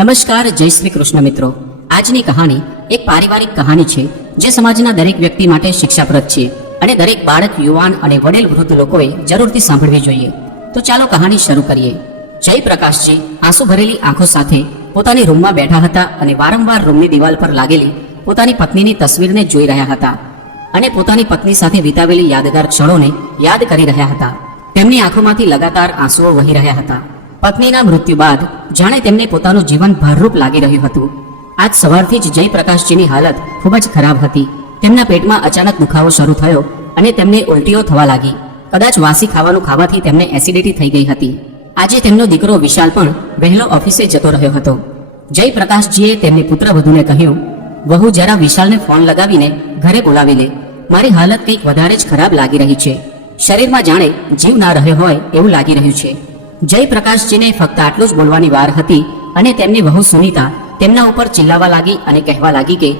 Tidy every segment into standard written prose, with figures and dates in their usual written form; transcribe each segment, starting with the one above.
નમસ્કાર, જય શ્રી કૃષ્ણ મિત્રો. આજની કહાની એક પારિવારિક કહાની છે જે સમાજના દરેક વ્યક્તિ માટે શિક્ષાપ્રદ છે અને દરેક બાળક, યુવાન અને વડીલ વૃદ્ધ લોકોએ જરૂરથી સાંભળવી જોઈએ. તો ચાલો કહાની શરૂ કરીએ. જયપ્રકાશજી આંસુ ભરેલી આંખો સાથે પોતાની રૂમમાં બેઠા હતા અને વારંવાર રૂમની દિવાલ પર લાગેલી પોતાની પત્નીની તસવીરને જોઈ રહ્યા હતા અને પોતાની પત્ની સાથે વિતાવેલી યાદગાર ક્ષણોને યાદ કરી રહ્યા હતા. તેમની આંખોમાંથી લગાતાર આંસુઓ વહી રહ્યા હતા. પત્નીના મૃત્યુ બાદ જાણે તેમને પોતાનું જીવન ભારરૂપ લાગી રહ્યું હતું. આજ સવારથી જ જયપ્રકાશજીની હાલત ખૂબ જ ખરાબ હતી. તેમના પેટમાં અચાનક દુખાવો શરૂ થયો અને તેમને ઉલટીઓ થવા લાગી. કદાચ વાસી ખાવાનું ખાવાથી તેમને એસિડિટી થઈ ગઈ હતી. આજે તેમનો દીકરો વિશાલ પણ વહેલો ઓફિસે જતો રહ્યો હતો. જયપ્રકાશજીએ તેમની પુત્રવધૂને કહ્યું, વહુ જરા વિશાલને ફોન લગાવીને ઘરે બોલાવી લે. મારી હાલત કંઈક વધારે જ ખરાબ લાગી રહી છે. શરીરમાં જાણે જીવ ના રહ્યો હોય એવું લાગી રહ્યું છે. જયપ્રકાશજીને ફક્ત આટલું જ બોલવાની વાર હતી અને તેમની વહુ સુનીતા તેમના ઉપર ચિલ્લાવા લાગી અને કહેવા લાગી કે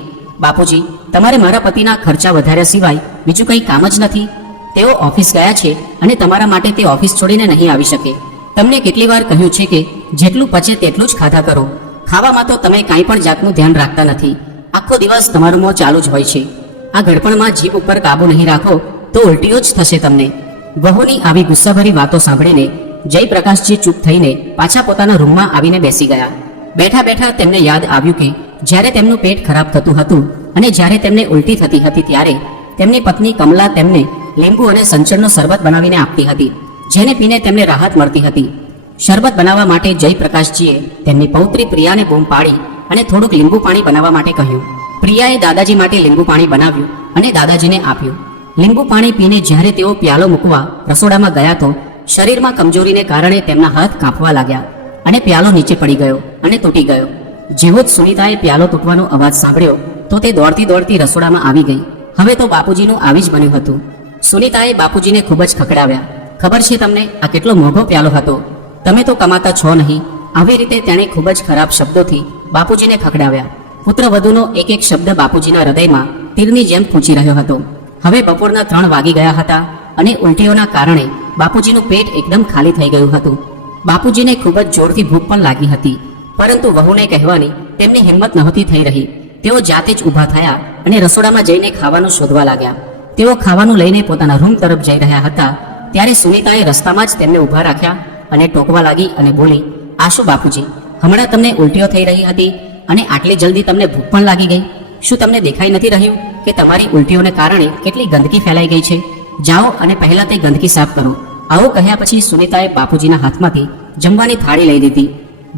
બાપુજી, તમારે મારા પતિના ખર્ચા વધાર્યા સિવાય બીજું કંઈ કામ જ નથી. તેઓ ઓફિસ ગયા છે અને તમારા માટે તે ઓફિસ છોડીને નહીં આવી શકે. તમને કેટલી વાર કહ્યું છે કે જેટલું પચે તેટલું જ ખાધા કરો. ખાવામાં તો તમે કાંઈ પણ જાતનું ધ્યાન રાખતા નથી. આખો દિવસ તમારું મોં ચાલુ જ હોય છે. આ ગળપણમાં જીભ ઉપર કાબુ નહીં રાખો તો ઉલટીઓ જ થશે તમને. વહુની આવી ગુસ્સાભરી વાતો સાંભળીને જયપ્રકાશજી ચૂપ થઈને પાછા પોતાના રૂમમાં આવીને બેસી ગયા. બેઠા બેઠા તેમને યાદ આવ્યું કે જ્યારે તેમનું પેટ ખરાબ થતું હતું અને જ્યારે તેમને ઉલટી થતી હતી ત્યારે તેમની પત્ની કમલા તેમને લીંબુ અને સંચળનો શરબત બનાવીને આપતી હતી, જેને પીને તેમને રાહત મળતી હતી. શરબત બનાવવા માટે જયપ્રકાશજીએ તેમની પૌત્રી પ્રિયાને બૂમ પાડી અને થોડુંક લીંબુ પાણી બનાવવા માટે કહ્યું. પ્રિયાએ દાદાજી માટે લીંબુ પાણી બનાવ્યું અને દાદાજીને આપ્યું. લીંબુ પાણી પીને જ્યારે તેઓ પ્યાલો મૂકવા રસોડામાં ગયા તો શરીરમાં કમજોરીને કારણે તેમના હાથ કાંપવા લાગ્યા અને પ્યાલો નીચે પડી ગયો અને તૂટી ગયો. જેવો જ સુનીતાએ પ્યાલો તૂટવાનો અવાજ સાંભળ્યો તો તે દોડતી દોડતી રસોડામાં આવી ગઈ. હવે તો બાપુજીનું આવી જ બન્યું હતું. સુનીતાએ બાપુજીને ખૂબ જ ખખડાવ્યા. ખબર છે તમને આ કેટલો મોંઘો પ્યાલો હતો? તમે તો કમાતા છો નહીં. આવી રીતે તેણે ખૂબ જ ખરાબ શબ્દોથી બાપુજીને ખખડાવ્યા. પુત્રવધૂનો એક એક શબ્દ બાપુજીના હૃદયમાં તીરની જેમ પૂછી રહ્યો હતો. હવે બપોરના 3 વાગી ગયા હતા અને ઉલટીઓના કારણે બાપુજીનું પેટ એકદમ ખાલી થઈ ગયું હતું. બાપુજીને ખૂબ જ જોરથી ભૂખ પણ લાગી હતી, પરંતુ વહુને કહેવાની તેમની હિંમત નહોતી થઈ રહી. તેઓ જાતે જ ઊભા થયા અને રસોડામાં જઈને ખાવાનું શોધવા લાગ્યા. તેઓ ખાવાનું લઈને પોતાના રૂમ તરફ જઈ રહ્યા હતા ત્યારે સુનીતાએ રસ્તામાં જ તેમને ઊભા રાખ્યા અને ટોકવા લાગી અને બોલી, આ શું બાપુજી, હમણાં તમને ઉલટીઓ થઈ રહી હતી અને આટલી જલ્દી તમને ભૂખ પણ લાગી ગઈ? શું તમને દેખાઈ નથી રહ્યું કે તમારી ઉલટીઓને કારણે કેટલી ગંદકી ફેલાઈ ગઈ છે? જાઓ અને પહેલા તે ગંદકી સાફ કરો. આવું કહ્યા પછી સુનીતાએ બાપુજીના હાથમાંથી જમવાની થાળી લઈ લીધી.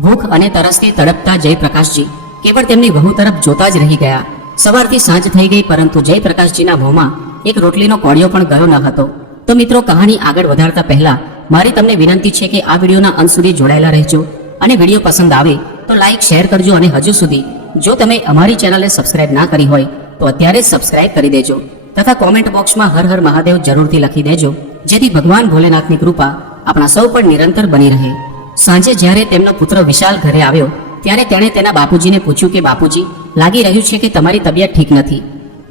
ભૂખ અને તરસથી તડપતા જયપ્રકાશજી કેવળ તેમની વહુ તરફ જોતા જ રહી ગયા. સવારથી સાંજ થઈ ગઈ પરંતુ જયપ્રકાશજીના મોંમાં એક રોટલીનો કોળિયો પણ ગયો ન હતો. તો મિત્રો, કહાની આગળ વધારતા પહેલા મારી તમને વિનંતી છે કે આ વિડીયોના અંત સુધી જોડાયેલા રહેજો અને વિડીયો પસંદ આવે તો લાઈક, શેર કરજો અને હજુ સુધી જો તમે અમારી ચેનલને સબસ્ક્રાઇબ ના કરી હોય તો અત્યારે જ સબસ્ક્રાઇબ કરી દેજો તથા કોમેન્ટ બોક્સમાં હર હર મહાદેવ જરૂરથી લખી દેજો, જેથી ભગવાન ભોલેનાથની કૃપા આપણા સૌ પર નિરંતર બની રહે. સાંજે જ્યારે તેમનો પુત્ર વિશાલ ઘરે આવ્યો ત્યારે તેણે તેના બાપુજીને પૂછ્યું કે બાપુજી, લાગી રહ્યું છે કે તમારી તબિયત ઠીક નથી.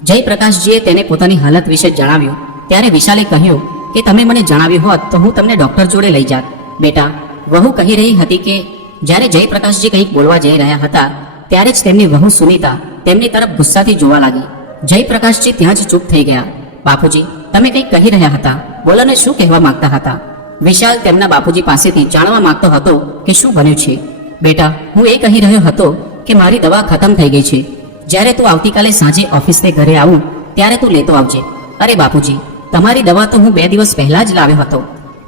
જયપ્રકાશજીએ તેને પોતાની હાલત વિશે જણાવ્યું ત્યારે વિશાલે કહ્યું કે તમે મને જણાવ્યું હોત તો હું તમને ડોક્ટર જોડે લઈ જાત. બેટા, વહુ કહી રહી હતી કે જ્યારે જયપ્રકાશજી કંઈક બોલવા જઈ રહ્યા હતા ત્યારે જ તેમની વહુ સુનીતા તેમની તરફ ગુસ્સાથી જોવા લાગી. જયપ્રકાશજી ત્યાં જ ચૂપ થઈ ગયા. બાપુજી, તમે કંઈક કહી રહ્યા હતા, બોલો ને, શું કહેવા માંગતા હતા? વિશાલ તેમના બાપુજી પાસેથી જાણવા માંગતો હતો કે શું બન્યું છે. બેટા, હું એ કહી રહ્યો હતો કે મારી દવા ખતમ થઈ ગઈ છે. જ્યારે તું આવતીકાલે સાંજે ઓફિસને ઘરે આવું ત્યારે તું લેતો આવજે. અરે બાપુજી, તમારી દવા તો હું 2 દિવસ પહેલા જ લાવ્યો હતો.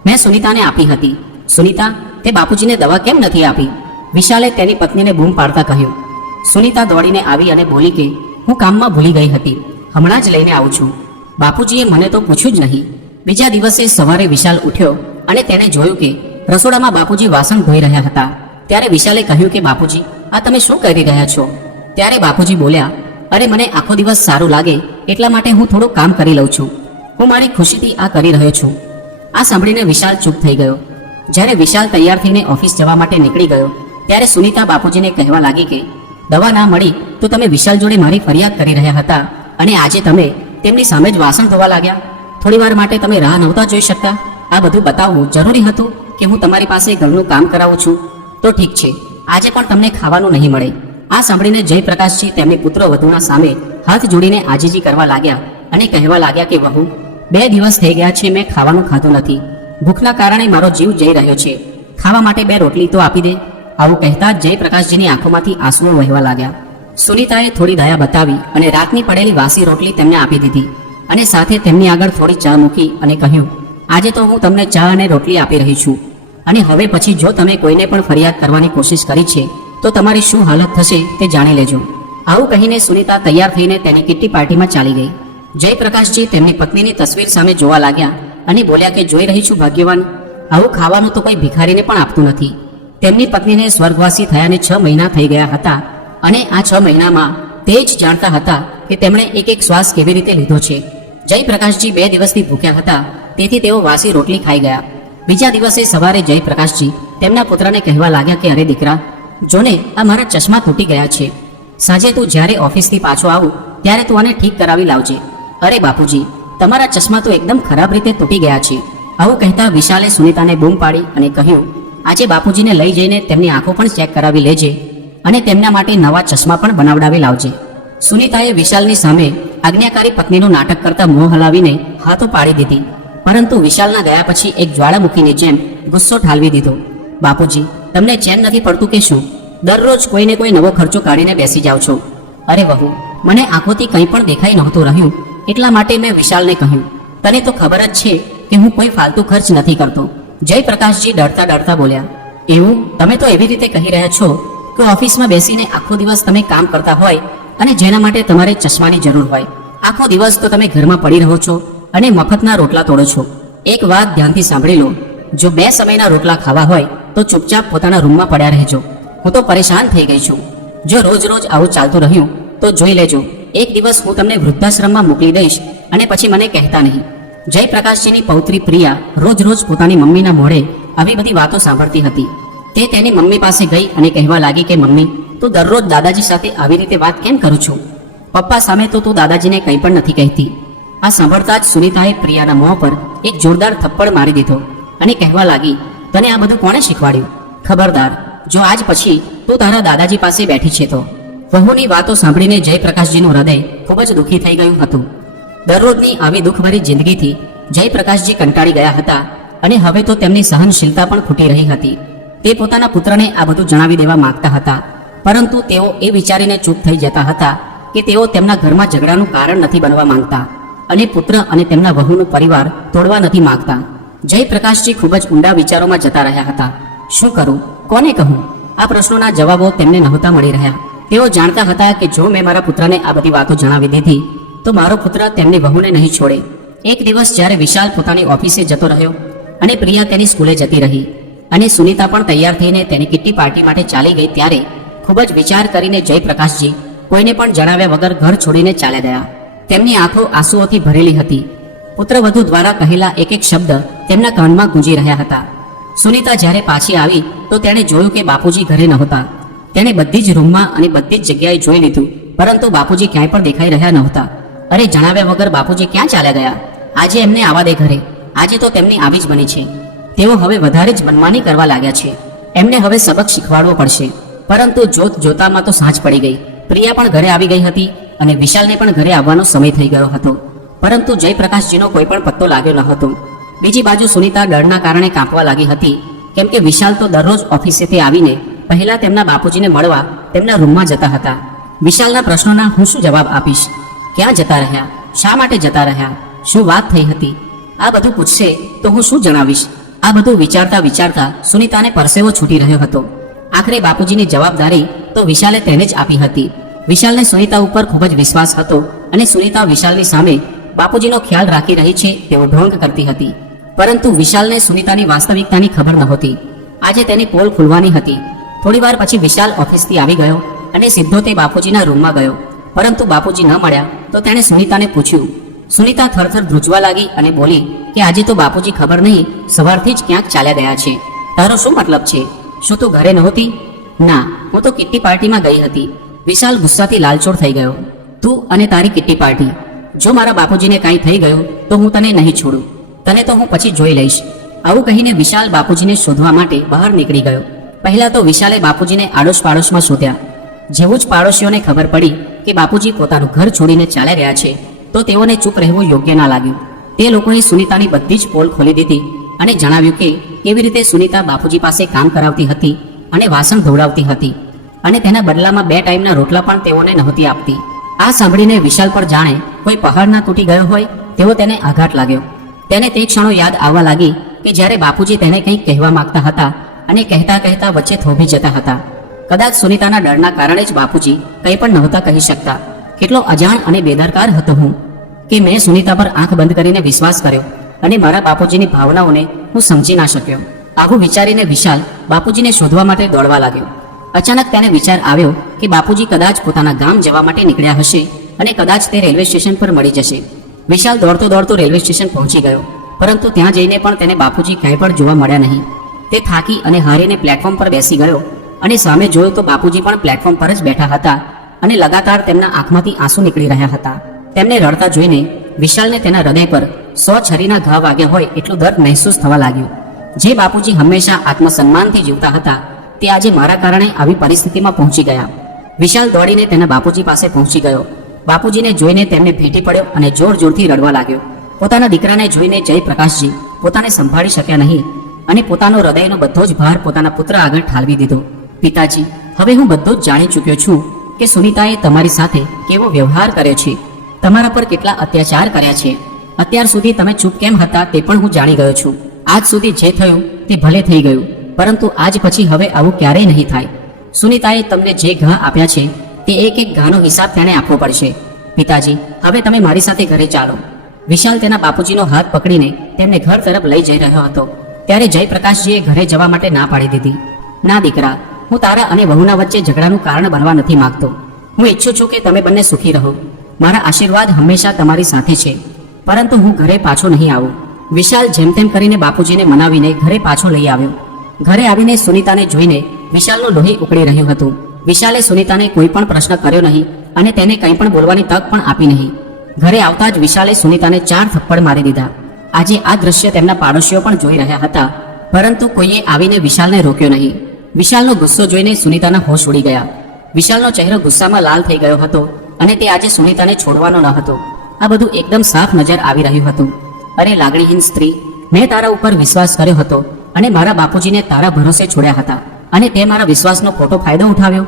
મેં સુનીતાને આપી હતી. સુનીતા, તે બાપુજીને દવા કેમ નથી આપી? વિશાલે તેની પત્નીને બૂમ પાડતા કહ્યું. સુનીતા દોડીને આવી અને બોલી કે હું કામમાં ભૂલી ગઈ હતી, હમણાં જ લઈને આવું છું. બાપુજીએ મને તો પૂછ્યું જ નહીં. બીજા દિવસે સવારે વિશાલ ઉઠ્યો અને તેણે જોયું કે રસોડામાં બાપુજી વાસણ ધોઈ રહ્યા હતા. ત્યારે વિશાલે કહ્યું કે બાપુજી, આ તમે શું કરી રહ્યા છો? ત્યારે બાપુજી બોલ્યા, અરે મને આખો દિવસ સારું લાગે એટલા માટે હું થોડું કામ કરી લઉં છું. હું મારી ખુશીથી આ કરી રહ્યો છું. આ સાંભળીને વિશાલ ચૂપ થઈ ગયો. જ્યારે વિશાલ તૈયાર થઈને ઓફિસ જવા માટે નીકળી ગયો ત્યારે સુનીતા બાપુજીને કહેવા લાગી કે દવા ના મળી તો તમે વિશાલ જોડે મારી ફરિયાદ કરી રહ્યા હતા અને આજે તમે તેમની સામે જ વાસણ ધોવા લાગ્યા. થોડી વાર માટે તમે રાહ નહોતા જોઈ શકતા? આ બધું બતાવવું જરૂરી હતું કે હું તમારી પાસે ઘરનું કામ કરાવું છું? તો ઠીક છે, આજે પણ તમને ખાવાનું નહીં મળે. આ સાંભળીને જયપ્રકાશજી તેમની પુત્ર વધુના સામે હાથ જોડીને આજીજી કરવા લાગ્યા અને કહેવા લાગ્યા કે વહુ, 2 દિવસ થઈ ગયા છે મેં ખાવાનું ખાધું નથી. ભૂખના કારણે મારો જીવ જઈ રહ્યો છે. ખાવા માટે 2 રોટલી તો આપી દે. આવું કહેતા જ જયપ્રકાશજીની આંખોમાંથી આંસુઓ વહેવા લાગ્યા. સુનીતાએ થોડી દયા બતાવી અને રાતની પડેલી વાસી રોટલી તેમને આપી દીધી અને સાથે તેમની આગળ થોડી ચા મૂકી અને કહ્યું, આજે તો હું તમને ચા અને રોટલી આપી રહી છું, અને હવે પછી જો તમે કોઈને પણ ફરિયાદ કરવાની કોશિશ કરી છે તો તમારી શું હાલત થશે તે જાણી લેજો. આવું કહીને સુનીતા તૈયાર થઈને તેની કિટ્ટી પાર્ટીમાં ચાલી ગઈ. જયપ્રકાશજી તેમની પત્નીની તસવીર સામે જોવા લાગ્યા અને બોલ્યા કે જોઈ રહી છું ભાગ્યવાન, આવું ખાવાનું તો કોઈ ભિખારીને પણ આપતું નથી. તેમની પત્નીને સ્વર્ગવાસી થયાને 6 મહિના થઈ ગયા હતા અને આ 6 મહિનામાં તે જ જાણતા હતા કે તેમણે એક એક શ્વાસ કેવી રીતે લીધો છે. જયપ્રકાશજી 2 દિવસથી ભૂખ્યા હતા, તેથી તેઓ વાસી રોટલી ખાઈ ગયા. બીજા દિવસે સવારે જયપ્રકાશજી તેમના પુત્રને કહેવા લાગ્યા કે અરે દીકરા, જોને આ મારા ચશ્મા તૂટી ગયા છે. સાંજે તું જ્યારે ઓફિસથી પાછો આવું ત્યારે તું આને ઠીક કરાવી લાવજે. અરે બાપુજી, તમારા ચશ્મા તો એકદમ ખરાબ રીતે તૂટી ગયા છે. આવું કહેતા વિશાલે સુનીતાને બૂમ પાડી અને કહ્યું, આજે બાપુજીને લઈ જઈને તેમની આંખો પણ ચેક કરાવી લેજે અને તેમના માટે નવા ચશ્મા પણ બનાવડાવી લાવજે. સુનીતાએ વિશાલની સામે આજ્ઞાકારી પત્નીનું નાટક કરતા મોં હલાવીને હાથો પાડી દીધી, પરંતુ વિશાલના ગયા પછી એક જ્વાળામુખીની જેમ ગુસ્સો ઠાલવી દીધો. બાપુજી, તમને ચેન નથી પડતું કે શું? દરરોજ કોઈને કોઈ નવો ખર્ચો કાઢીને બેસી જાઓ છો. અરે વહુ, મને આંખોથી કંઈ પણ દેખાઈ નહોતું રહ્યું, એટલા માટે મેં વિશાલને કહ્યું, તને તો ખબર જ છે કે હું કોઈ ફાલતુ ખર્ચ નથી કરતો. જયપ્રકાશજી ડરતા ડરતા બોલ્યા, એવું? તમે તો એવી રીતે કહી રહ્યા છો કે ઓફિસમાં બેસીને આખો દિવસ તમે કામ કરતા હોય અને જેના માટે તમારે ચશ્માની જરૂર હોય. આખો દિવસ તો તમે ઘરમાં પડી રહો છો અને મફતના રોટલા તોડો છો. એક વાત ધ્યાનથી સાંભળી લો, જો 2 સમયના રોટલા ખાવા હોય તો ચૂપચાપ પોતાના રૂમમાં પડ્યા રહેજો. હું તો પરેશાન થઈ ગઈ છું. જો રોજ રોજ આવું ચાલતું રહ્યું તો જોઈ લેજો, એક દિવસ હું તમને વૃદ્ધાશ્રમમાં મોકલી દઈશ અને પછી મને કહેતા નહીં. જયપ્રકાશજીની પૌત્રી પ્રિયા રોજ રોજ પોતાની મમ્મીના મોઢે આવી બધી વાતો સાંભળતી હતી. તે તેની મમ્મી પાસે ગઈ અને કહેવા લાગી કે મમ્મી, તું દરરોજ દાદાજી સાથે આવી રીતે વાત કેમ કરું છું? પપ્પા સામે તો તું દાદાજીને કંઈ પણ નથી કહેતી. આ સાંભળતા જ સુનીતાએ પ્રિયાના મોં પર એક જોરદાર થપ્પડ મારી દીધો અને કહેવા લાગી, તને આ બધું કોણે શીખવાડ્યું? ખબરદાર, જો આજ પછી તું તારા દાદાજી પાસે બેઠી છે તો. વહુની વાતો સાંભળીને જયપ્રકાશજીનું હૃદય ખૂબ જ દુઃખી થઈ ગયું હતું. દરરોજની આવી દુઃખભરી જિંદગીથી જયપ્રકાશજી કંટાળી ગયા હતા અને હવે તો તેમની સહનશીલતા પણ ખૂટી રહી હતી. તે પોતાના પુત્રને આ બધું જણાવી દેવા માંગતા હતા, પરંતુ તેઓ એ વિચારીને ચૂપ થઈ જતા હતા કે તેઓ તેમના ઘરમાં ઝઘડાનું કારણ નથી બનવા માંગતા અને પુત્ર અને તેમના વહુનો પરિવાર તોડવા નથી માંગતા. જયપ્રકાશજી ખૂબ જ ઊંડા વિચારોમાં જતા રહ્યા હતા. શું કરું, કોને કહું? આ પ્રશ્નોના જવાબો તેમને નહોતા મળી રહ્યા. તેઓ જાણતા હતા કે જો મેં મારા પુત્રને આ બધી વાતો જણાવી દીધી તો મારો પુત્ર તેમની વહુને નહીં છોડે. એક દિવસ જ્યારે વિશાલ પોતાની ઓફિસે જતો રહ્યો અને પ્રિયા તેની સ્કૂલે જતી રહી અને સુનીતા પણ તૈયાર થઈને તેની કિટ્ટી પાર્ટી માટે ચાલી ગઈ, ત્યારે ખૂબ જ વિચાર કરીને જયપ્રકાશજી કોઈને પણ જણાવ્યા વગર ઘર છોડીને ચાલ્યા ગયા. તેમની આંખો આંસુઓથી ભરેલી હતી. પુત્રવધુ દ્વારા કહેલા એક એક શબ્દ તેમના કાનમાં ગૂંજી રહ્યા હતા. સુનીતા જ્યારે પાછી આવી તો તેણે જોયું કે બાપુજી ઘરે નહોતા. તેણે બધી જ રૂમમાં અને બધી જ જગ્યાએ જોઈ લીધું, પરંતુ બાપુજી ક્યાંય પણ દેખાઈ રહ્યા નહોતા. અરે, જણાવ્યા વગર બાપુજી ક્યાં ચાલ્યા ગયા? આજે એમને આવા દે ઘરે. આજે તો તેમની આવી જ બની છે. તેઓ હવે વધારે જ મનમાની કરવા લાગ્યા છે. એમને હવે સબક શીખવાડવો પડશે. પરંતુ જોત જોતામાં તો સાંજ પડી ગઈ. પ્રિયા પણ ઘરે આવી ગઈ હતી અને વિશાલને પણ ઘરે આવવાનો સમય થઈ ગયો હતો, પરંતુ જયપ્રકાશજીનો કોઈ પણ પત્તો લાગ્યો ન હતો. બીજી બાજુ સુનીતા ડરના કારણે કાંપવા લાગી હતી, કેમ કે વિશાલ તો દરરોજ ઓફિસેથી આવીને પહેલા તેમના બાપુજીને મળવા તેમના રૂમમાં જતા હતા. વિશાલના પ્રશ્નોના હું શું જવાબ આપીશ? ક્યાં જતા રહ્યા? શા માટે જતા રહ્યા? શું વાત થઈ હતી? આ બધું પૂછશે તો હું શું જણાવીશ? આ બધું વિચારતા વિચારતા સુનીતાને પરસેવો છૂટી રહ્યો હતો. આખરે બાપુજીની જવાબદારી તો વિશાલે તેને જ આપી હતી. વિશાલને સુનીતા ઉપર ખૂબ જ વિશ્વાસ હતો અને સુનીતા વિશાલની સામે બાપુજીનો ખ્યાલ રાખી રહી છે તેવો ઢોંગ કરતી હતી. પરંતુ વિશાલને સુનીતાની વાસ્તવિકતાની ખબર નહોતી. આજે તેની પોલ ખુલવાની હતી. થોડીવાર પછી વિશાલ ઓફિસથી આવી ગયો અને સીધો તે બાપુજીના રૂમમાં ગયો, પરંતુ બાપુજી ન મળ્યા તો તેણે સુનીતાને પૂછ્યું. સુનીતા થરથર ધ્રુજવા લાગી અને બોલી કે આજે તો બાપુજી ખબર નહીં સવારથી જ ક્યાંક ચાલ્યા ગયા છે. તારો શું મતલબ છે? શું તું ઘરે નહોતી? ના, હું તો કિટ્ટી પાર્ટીમાં ગઈ હતી. વિશાલ ગુસ્સાથી લાલચોળ થઈ ગયો. તું અને તારી કિટ્ટી પાર્ટી. જો મારા બાપુજીને કાંઈ થઈ ગયું તો હું તને નહીં છોડું. તને તો હું પછી જોઈ લઈશ. આવું કહીને વિશાલ બાપુજીને શોધવા માટે બહાર નીકળી ગયો. પહેલા તો વિશાલે બાપુજીને આડોશ પાડોશમાં શોધ્યા. જેવું જ પાડોશીઓને ખબર પડી કે બાપુજી પોતાનું ઘર છોડીને ચાલી રહ્યા છે તો તેઓને ચૂપ રહેવું યોગ્ય ના લાગ્યું. તે લોકોએ સુનીતાની બધી જ પોલ ખોલી દીધી અને જણાવ્યું કે કેવી રીતે સુનીતા બાપુજી પાસે કામ કરાવતી હતી અને વાસણ ધોવડાવતી હતી અને તેના બદલામાં 2 ટાઈમના રોટલા પણ તેઓને નહોતી આપતી. આ સાંભળીને વિશાલ પર જાણે કોઈ પહાડ ના તૂટી ગયો હોય તેવો તેને આઘાત લાગ્યો. તેને તે ક્ષણો યાદ આવવા લાગી કે જ્યારે બાપુજી તેને કંઈક કહેવા માંગતા હતા અને કહેતા કહેતા વચ્ચે થોભી જતા હતા. કદાચ સુનીતાના ડરના કારણે જ બાપુજી કંઈ પણ નહોતા કહી શકતા. કેટલો અજાણ અને બેદરકાર હતો હું કે મેં સુનીતા પર આંખ બંધ કરીને વિશ્વાસ કર્યો અને મારા બાપુજીની ભાવનાઓને હું સમજી ના શક્યો. આવું વિચારીને વિશાલ બાપુજીને શોધવા માટે દોડવા લાગ્યો. અચાનક તેને વિચાર આવ્યો કે બાપુજી કદાચ પોતાના ગામ જવા માટે નીકળ્યા હશે અને કદાચ તે રેલવે સ્ટેશન પર મળી જશે. વિશાલ દોડતો દોડતો રેલવે સ્ટેશન પહોંચી ગયો, પરંતુ ત્યાં જઈને પણ તેને બાપુજી ક્યાંય પણ જોવા મળ્યા નહીં. તે થાકી અને હારીને પ્લેટફોર્મ પર બેસી ગયો અને સામે જોયું તો બાપુજી પણ પ્લેટફોર્મ પર જ બેઠા હતા અને લગાતાર તેમના આંખમાંથી આંસુ નીકળી રહ્યા હતા. તેમને રડતા જોઈને વિશાલને તેના હૃદય પર 100 છરીના ઘા વાગ્યા હોય એટલું દર્દ મહેસૂસ થવા લાગ્યું. જે બાપુજી હંમેશા આત્મસન્માનથી જીવતા હતા તે આજે મારા કારણે આવી પરિસ્થિતિમાં પહોંચી ગયા. વિશાલ દોડીને તેના બાપુજી પાસે પહોંચી ગયો. બાપુજીને જોઈને તેમને ભેટી પડ્યો અને જોર જોરથી રડવા લાગ્યો. પોતાના દીકરાને જોઈને જયપ્રકાશજી પોતાને સંભાળી શક્યા નહીં અને પોતાનો હૃદયનો બધો જ ભાર પોતાના પુત્ર આગળ ઠાલવી દીધો. પિતાજી, હવે હું બધું જ જાણી ચૂક્યો છું કે સુનીતાએ તમારી સાથે કેવો વ્યવહાર કર્યો છે, તમારા પર કેટલા અત્યાચાર કર્યા છે. અત્યાર સુધી તમે ચૂપ કેમ હતા તે પણ હું જાણી ગયો છું. આજ સુધી જે થયું તે ભલે થઈ ગયું, પરંતુ આજ પછી હવે આવું ક્યારેય નહીં થાય. સુનીતાએ તમને જે ઘા આપ્યા છે તે એક એક ઘાનો હિસાબ તેને આપવો પડશે. પિતાજી, હવે તમે મારી સાથે ઘરે ચાલો. વિશાલ તેના બાપુજીનો હાથ પકડીને તેમને ઘર તરફ લઈ જઈ રહ્યો હતો ત્યારે જયપ્રકાશજીએ ઘરે જવા માટે ના પાડી દીધી. ના દીકરા, હું તારા અને વહુના વચ્ચે ઝઘડાનું કારણ બનવા નથી માંગતો. હું ઈચ્છું છું કે તમે બંને સુખી રહો. મારા આશીર્વાદ હંમેશા તમારી સાથે છે, પરંતુ હું ઘરે પાછો નહીં આવું. વિશાલ જેમ તેમ કરીને બાપુજીને મનાવીને ઘરે પાછો લઈ આવ્યો. ઘરે આવીને સુનીતાને જોઈને વિશાલનું લોહી ઉકળી રહ્યું હતું. વિશાલે સુનીતાને કોઈ પણ પ્રશ્ન કર્યો નહીં અને તેને કંઈ પણ બોલવાની તક પણ આપી નહીં. ઘરે આવતા જ વિશાલે સુનીતાને 4 થપ્પડ મારી દીધા. આજે આ દ્રશ્ય તેમના પાડોશીઓ પણ જોઈ રહ્યા હતા, પરંતુ કોઈએ આવીને વિશાલને રોક્યો નહીં. વિશાલનો ગુસ્સો જોઈને સુનીતાના હોશ ઉડી ગયા. વિશાલનો ચહેરો ગુસ્સામાં લાલ થઈ ગયો હતો અને તે આજે સુનીતાને છોડવાનો ન હતો. આ બધું એકદમ સાફ નજર આવી રહ્યું હતું. અરે લાગણીહીન સ્ત્રી, મેં તારા ઉપર વિશ્વાસ કર્યો હતો અને મારા બાપુજીને તારા ભરોસે છોડ્યા હતા અને તે મારા વિશ્વાસનો ખોટો ફાયદો ઉઠાવ્યો.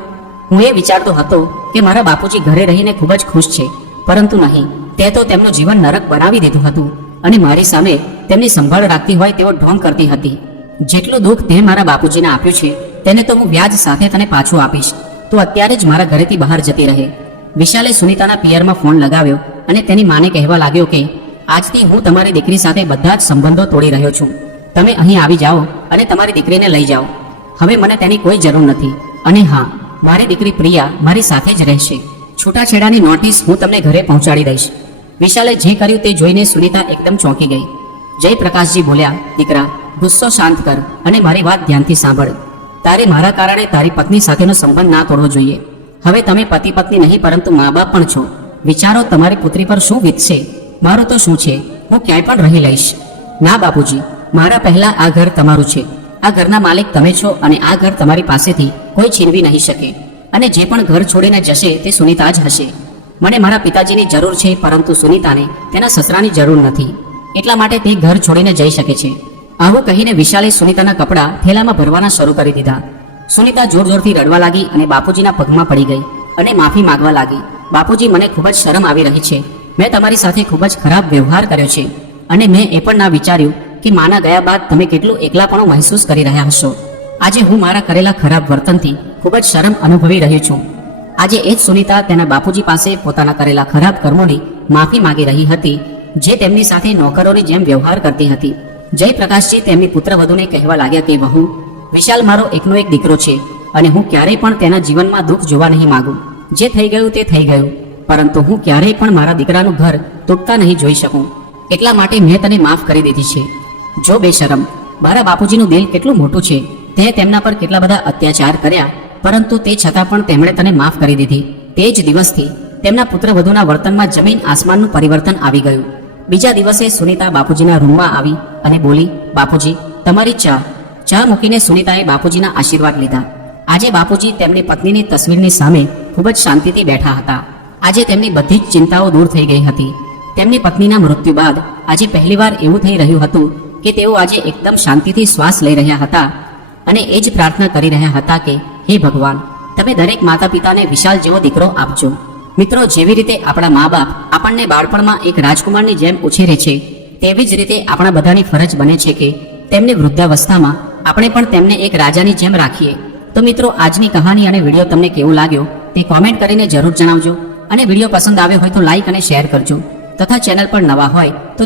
હું એ વિચારતો હતો કે મારા બાપુજી ઘરે રહીને ખૂબ જ ખુશ છે, પરંતુ નહીં, તે તો તેમનું જીવન નરક બનાવી દીધું હતું અને મારી સામે તેમની સંભાળ રાખતી હોય તેવો ઢોંગ કરતી હતી. જેટલું દુઃખ તે મારા બાપુજીને આપ્યું છે તેને તો હું વ્યાજ સાથે તને પાછું આપીશ. તું અત્યારે જ મારા ઘરેથી બહાર જતી રહે. વિશાલે સુનીતાના પિયરમાં ફોન લગાવ્યો અને તેની માને કહેવા લાગ્યો કે આજથી હું તમારી દીકરી સાથે બધા જ સંબંધો તોડી રહ્યો છું. તમે અહીં આવી જાઓ અને તમારી દીકરીને લઈ જાઓ. હવે મને તેની કોઈ જરૂર નથી. અને હા, મારી દીકરી પ્રિયા મારી સાથે જ રહેશે. છૂટાછેડાની નોટિસ હું તમને ઘરે પહોંચાડી દઈશ. વિશાલે જે કર્યું તે જોઈને સુનીતા એકદમ ચોંકી ગઈ. જયપ્રકાશજી બોલ્યા, દીકરા, ગુસ્સો શાંત કર અને મારી વાત ધ્યાનથી સાંભળ. તારે મારા કારણે તારી પત્ની સાથેનો સંબંધ ના તોડવો જોઈએ. હવે તમે પતિ પત્ની નહીં પરંતુ મા બાપ પણ છો. વિચારો તમારી પુત્રી પર શું વીતશે. મારું તો શું છે, હું ક્યાંય પણ રહી લઈશ. ના બાપુજી, મારા પહેલા આ ઘર તમારું છે. આ ઘરના માલિક તમે છો અને આ ઘર તમારી પાસેથી કોઈ છીનવી નહીં શકે. અને જે પણ ઘર છોડીને જશે તે સુનીતા જ હશે. મને મારા પિતાજીની જરૂર છે, પરંતુ સુનીતાને તેના સસરાની જરૂર નથી. એટલા માટે તે ઘર છોડીને જઈ શકે છે. આવું કહીને વિશાલે સુનીતાના કપડાં થેલામાં ભરવાના શરૂ કરી દીધા. સુનીતા જોર જોરથી રડવા લાગી અને બાપુજીના પગમાં પડી ગઈ અને માફી માંગવા લાગી. બાપુજી, મને ખૂબ જ શરમ આવી રહી છે. મેં તમારી સાથે ખૂબ જ ખરાબ વ્યવહાર કર્યો છે અને મેં એ પણ ના વિચાર્યું કે માના ગયા બાદ તમે કેટલું એકલાપણું મહેસૂસ કરી રહ્યા હશો. આજે હું મારા કરેલા ખરાબ વર્તનથી ખૂબ જ શરમ અનુભવી રહ્યો છું. આજે એ જ સુનીતા તેના બાપુજી પાસે પોતાના કરેલા ખરાબ કર્મોની માફી માંગી રહી હતી, જે તેમની સાથે નોકરોની જેમ વ્યવહાર કરતી હતી. જયપ્રકાશજી તેમની પુત્રવધૂને કહેવા લાગ્યા કે વહુ, વિશાલ મારો એકનો એક દીકરો છે અને હું ક્યારેય પણ તેના જીવનમાં દુઃખ જોવા નહીં માંગુ. જે થઈ ગયું તે થઈ ગયું, પરંતુ હું ક્યારેય પણ મારા દીકરાનું ઘર તૂટતા નહીં જોઈ શકું. એટલા માટે મેં તને માફ કરી દીધી છે. જો બેશરમ, મારા બાપુજીનું દિલ કેટલું મોટું છે. તે તેમના પર કેટલા બધા અત્યાચાર કર્યા, પરંતુ તે છતાં પણ તેમણે તને માફ કરી દીધી. તે જ દિવસથી તેમના પુત્રવધૂના વર્તનમાં જમીન આસમાનનું પરિવર્તન આવી ગયું. બીજા દિવસે સુનીતા બાપુજીના રૂમમાં આવી અને બોલી, બાપુજી, તમારી ચા. ચા મૂકીને સુનીતાએ બાપુજીના આશીર્વાદ લીધા. આજે બાપુજી તેમની પત્નીની તસવીરની સામે ખૂબ જ શાંતિથી બેઠા હતા. આજે તેમની બધી જ ચિંતાઓ દૂર થઈ ગઈ હતી. તેમની પત્નીના મૃત્યુ બાદ આજે પહેલીવાર એવું થઈ રહ્યું હતું કે તેઓ આજે એકદમ શાંતિથી શ્વાસ લઈ રહ્યા હતા અને એ જ પ્રાર્થના કરી રહ્યા હતા કે હે ભગવાન, તમે દરેક માતા પિતાને વિશાલ જેવો દીકરો આપજો. મિત્રો, જેવી રીતે આપણા મા બાપ આપણને બાળપણમાં એક રાજકુમારની જેમ ઉછેરે છે, તેવી જ રીતે આપણા બધાની ફરજ બને છે કે તેમની વૃદ્ધાવસ્થામાં આપણે પણ તેમને એક રાજાની જેમ રાખીએ. તો મિત્રો, આજની કહાની અને વિડીયો તમને કેવો લાગ્યો તે કોમેન્ટ કરીને જરૂર જણાવજો અને વિડીયો પસંદ આવ્યો હોય તો લાઈક અને શેર કરજો તથા ચેનલ પર નવા હોય તો